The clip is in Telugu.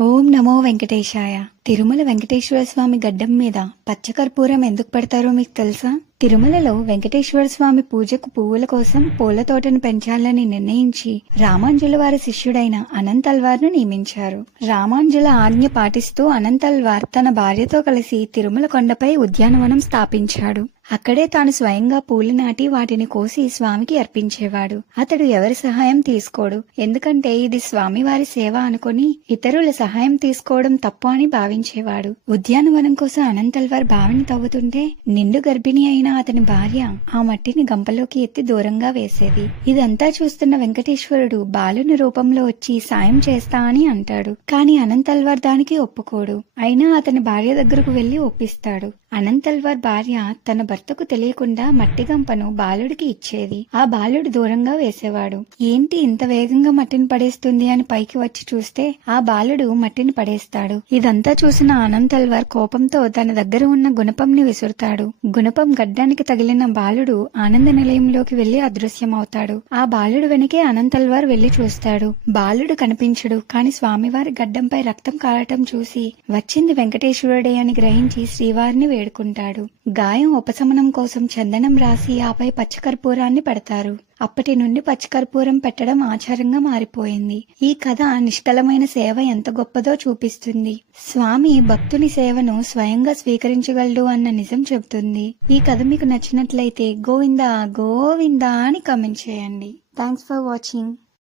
ఓం నమో వెంకటేశాయ. తిరుమల వెంకటేశ్వర స్వామి గడ్డం మీద పచ్చకర్పూరం ఎందుకు పెడతారో మీకు తెలుసా? తిరుమలలో వెంకటేశ్వర స్వామి పూజకు పువ్వుల కోసం పూల తోటను పెంచాలని నిర్ణయించి రామాంజుల వారి శిష్యుడైన అనంతల్వార్ను నియమించారు. రామాంజుల ఆజ్ఞ పాటిస్తూ అనంతల్వార్ తన భార్యతో కలిసి తిరుమల కొండపై ఉద్యానవనం స్థాపించాడు. అక్కడే తాను స్వయంగా పూలు నాటి వాటిని కోసి స్వామికి అర్పించేవాడు. అతడు ఎవరి సహాయం తీసుకోడు. ఎందుకంటే ఇది స్వామివారి సేవ అనుకుని ఇతరుల సహాయం తీసుకోవడం తప్పు అని భావించేవాడు. ఉద్యానవనం కోసం అనంతల్వార్ బావిని తవ్వుతుంటే నిండు గర్భిణి అయిన అతని భార్య ఆ మట్టిని గంపలోకి ఎత్తి దూరంగా వేసేది. ఇదంతా చూస్తున్న వెంకటేశ్వరుడు బాలుని రూపంలో వచ్చి సాయం చేస్తా అని అంటాడు. కాని అనంతల్వార్ దానికి ఒప్పుకోడు. అయినా అతని భార్య దగ్గరకు వెళ్ళి ఒప్పిస్తాడు. అనంతల్వార్ భార్య తన భర్తకు తెలియకుండా మట్టి గంపను బాలుడికి ఇచ్చేది. ఆ బాలుడు దూరంగా వేసేవాడు. ఏంటి ఇంత వేగంగా మట్టిని పడేస్తుంది అని పైకి వచ్చి చూస్తే ఆ బాలుడు మట్టిని పడేస్తాడు. ఇదంతా చూసిన అనంతల్వార్ కోపంతో తన దగ్గర ఉన్న గుణపంని విసురుతాడు. గుణపం గడ్డానికి తగిలిన బాలుడు ఆనంద నిలయంలోకి వెళ్ళి అదృశ్యమవుతాడు. ఆ బాలుడు వెనకే అనంతల్వార్ వెళ్ళి చూస్తాడు. బాలుడు కనిపించడు కాని స్వామివారి గడ్డంపై రక్తం కారటం చూసి వచ్చింది వెంకటేశ్వరుడే అని గ్రహించి శ్రీవారిని వేడుకుంటాడు. గాయం ఉపశమనం కోసం చందనం రాసి ఆపై పచ్చకర్పూరాన్ని పెడతారు. అప్పటి నుండి పచ్చకర్పూరం పెట్టడం ఆచారంగా మారిపోయింది. ఈ కథ నిష్కలమైన సేవ ఎంత గొప్పదో చూపిస్తుంది. స్వామి భక్తుని సేవను స్వయంగా స్వీకరించగలడు అన్న నిజం చెబుతుంది. ఈ కథ మీకు నచ్చినట్లయితే గోవిందా గోవిందా అని కమెంట్ చేయండి. Thanks for watching